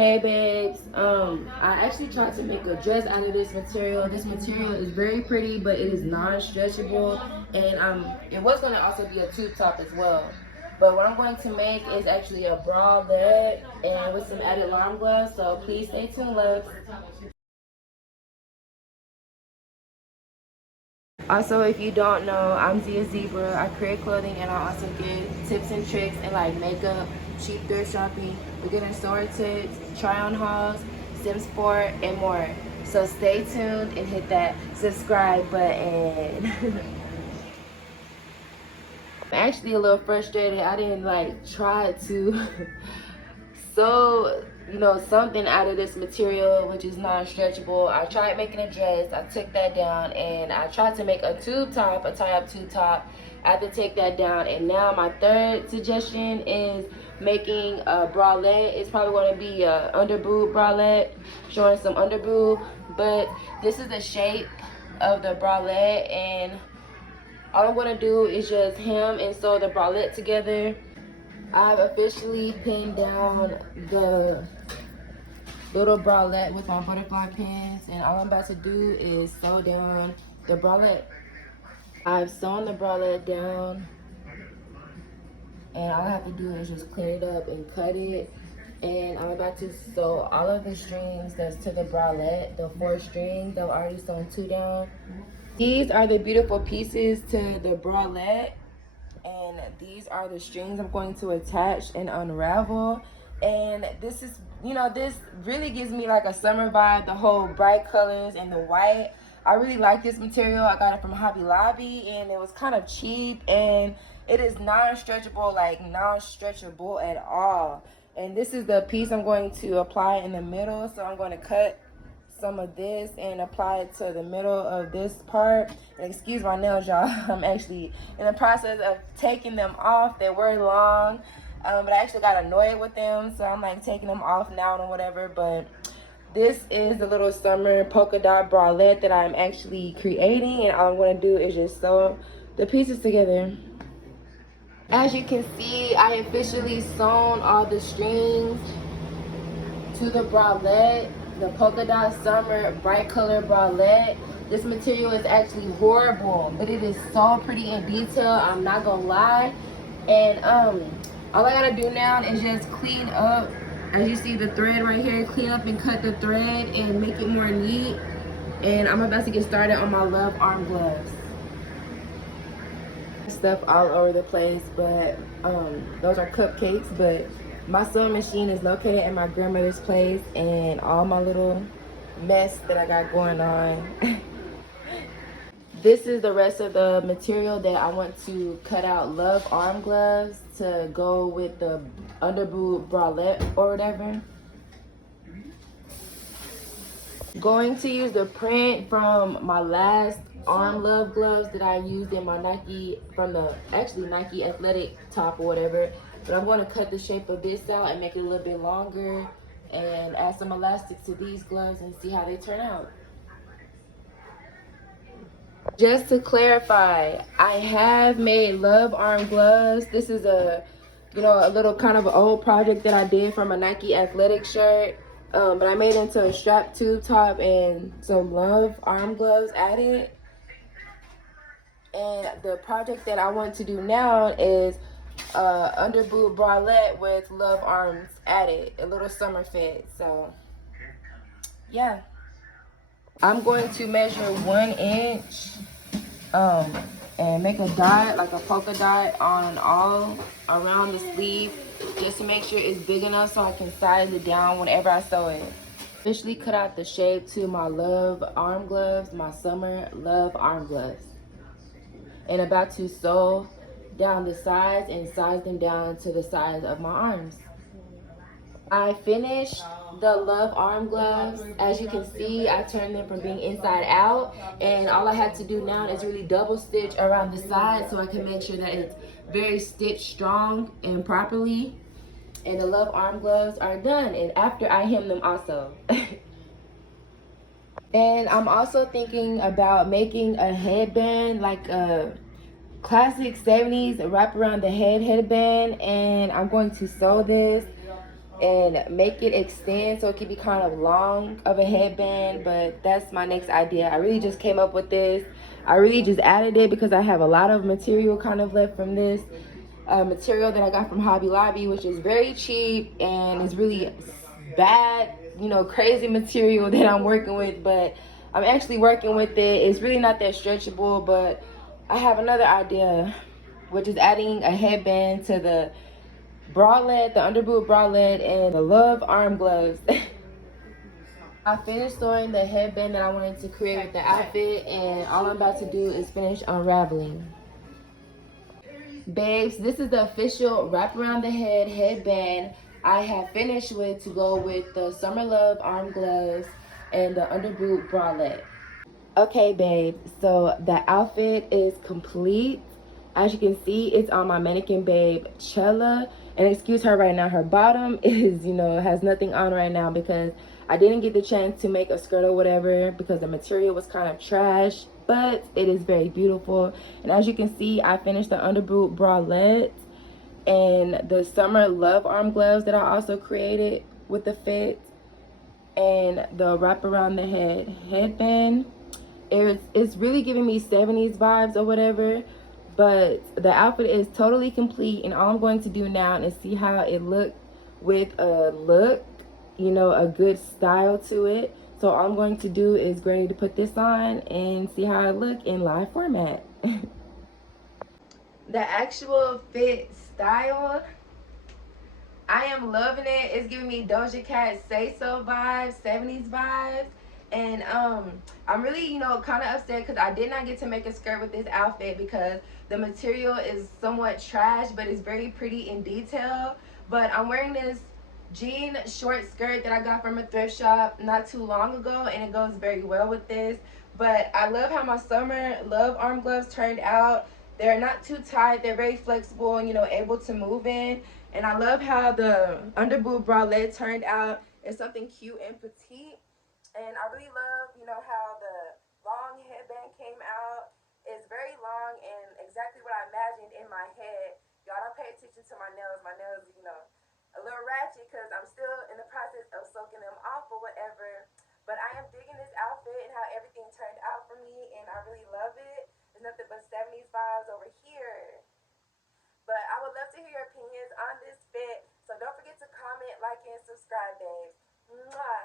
Hey babes, I actually tried to make a dress out of this material. This material is very pretty, but it is non-stretchable, and it was going to also be a tube top as well. But what I'm going to make is actually a bralette and with some added lime gloves, so please stay tuned, loves. Also, if you don't know, I'm Zia Zebra. I create clothing and I also give tips and tricks and like makeup, cheap thrift shopping, beginner store tips, try on hauls, Sims 4, and more. So stay tuned and hit that subscribe button. I'm actually a little frustrated. I didn't like try to sew, something out of this material, which is non-stretchable. I tried making a dress. I took that down, and I tried to make a tube top, a tie-up tube top. I had to take that down, and now my third suggestion is making a bralette. It's probably going to be a underboob bralette, showing some underboob, but this is the shape of the bralette, and all I'm going to do is just hem and sew the bralette together. I've officially pinned down the little bralette with my butterfly pins, and all I'm about to do is sew down the bralette. I've sewn the bralette down, and all I have to do is just clean it up and cut it. And I'm about to sew all of the strings that's to the bralette, the 4 strings. I've already sewn 2 down. These are the beautiful pieces to the bralette, and these are the strings I'm going to attach and unravel. And this is, this really gives me like a summer vibe, the whole bright colors and the white. I really like this material. I got it from Hobby Lobby, and it was kind of cheap, and it is non-stretchable, like non-stretchable at all. And this is the piece I'm going to apply in the middle, so I'm going to cut some of this and apply it to the middle of this part. And excuse my nails, y'all. I'm actually in the process of taking them off. They were long, but I actually got annoyed with them, so I'm like taking them off now and whatever. But this is the little summer polka dot bralette that I'm actually creating, and all I'm going to do is just sew the pieces together. As you can see, I officially sewn all the strings to the bralette, the polka dot summer bright color bralette. This material is actually horrible, but it is so pretty in detail, I'm not gonna lie. And all I gotta do now is just clean up, as you see the thread right here, clean up and cut the thread and make it more neat. And I'm about to get started on my love arm gloves. Stuff all over the place, but those are cupcakes. But my sewing machine is located at my grandmother's place, and all my little mess that I got going on. This is the rest of the material that I want to cut out love arm gloves to go with the underboob bralette or whatever. Going to use the print from my last arm love gloves that I used in my Nike, from the actually Nike athletic top or whatever. But I'm going to cut the shape of this out and make it a little bit longer and add some elastic to these gloves and see how they turn out. Just to clarify, I have made love arm gloves. This is a little kind of an old project that I did from a Nike athletic shirt. But I made it into a strap tube top and some love arm gloves added. And the project that I want to do now is underboob bralette with love arms added, a little summer fit. So yeah, I'm going to measure 1 inch and make a dot, like a polka dot, on all around the sleeve, just to make sure it's big enough so I can size it down whenever I sew it. Officially cut out the shape to my love arm gloves, my summer love arm gloves, and about to sew down the sides and size them down to the size of my arms. I finished the love arm gloves. As you can see, I turned them from being inside out, and all I had to do now is really double stitch around the side so I can make sure that it's very stitched strong and properly. And the love arm gloves are done, and after I hem them also. And I'm also thinking about making a headband, like a classic 70s wrap around the headband, and I'm going to sew this and make it extend so it can be kind of long of a headband. But that's my next idea. I really just came up with this. I really just added it because I have a lot of material kind of left from this material that I got from Hobby Lobby, which is very cheap and is really bad, you know, crazy material that I'm working with. But I'm actually working with it. It's really not that stretchable, but I have another idea, which is adding a headband to the bralette, the Underboob bralette, and the Love arm gloves. I finished sewing the headband that I wanted to create with the outfit, and all I'm about to do is finish unraveling. Babes, this is the official wrap around the head headband I have finished with to go with the Summer Love arm gloves and the Underboob bralette. Okay, babe, so the outfit is complete. As you can see, it's on my mannequin babe Chella. And excuse her right now, her bottom is, you know, has nothing on right now because I didn't get the chance to make a skirt or whatever because the material was kind of trash, but it is very beautiful. And as you can see, I finished the Underboob bralette and the Summer Love arm gloves that I also created with the fit, and the wrap around the head headband. It's really giving me 70s vibes or whatever, but the outfit is totally complete, and all I'm going to do now is see how it looked with a look, you know, a good style to it. So all I'm going to do is ready to put this on and see how it look in live format. The actual fit style, I am loving it. It's giving me Doja Cat Say So vibes, 70s vibes. And I'm really, you know, kind of upset because I did not get to make a skirt with this outfit because the material is somewhat trash, but it's very pretty in detail. But I'm wearing this jean short skirt that I got from a thrift shop not too long ago, and it goes very well with this. But I love how my Summer Love arm gloves turned out. They're not too tight, they're very flexible and, you know, able to move in. And I love how the Underboob bralette turned out. It's something cute and petite. And I really love, you know, how the long headband came out. It's very long and exactly what I imagined in my head. Y'all don't pay attention to my nails. My nails, you know, a little ratchet because I'm still in the process of soaking them off or whatever. But I am digging this outfit and how everything turned out for me, and I really love it. There's nothing but 70s vibes over here. But I would love to hear your opinions on this fit. So don't forget to comment, like, and subscribe, babes. Mwah.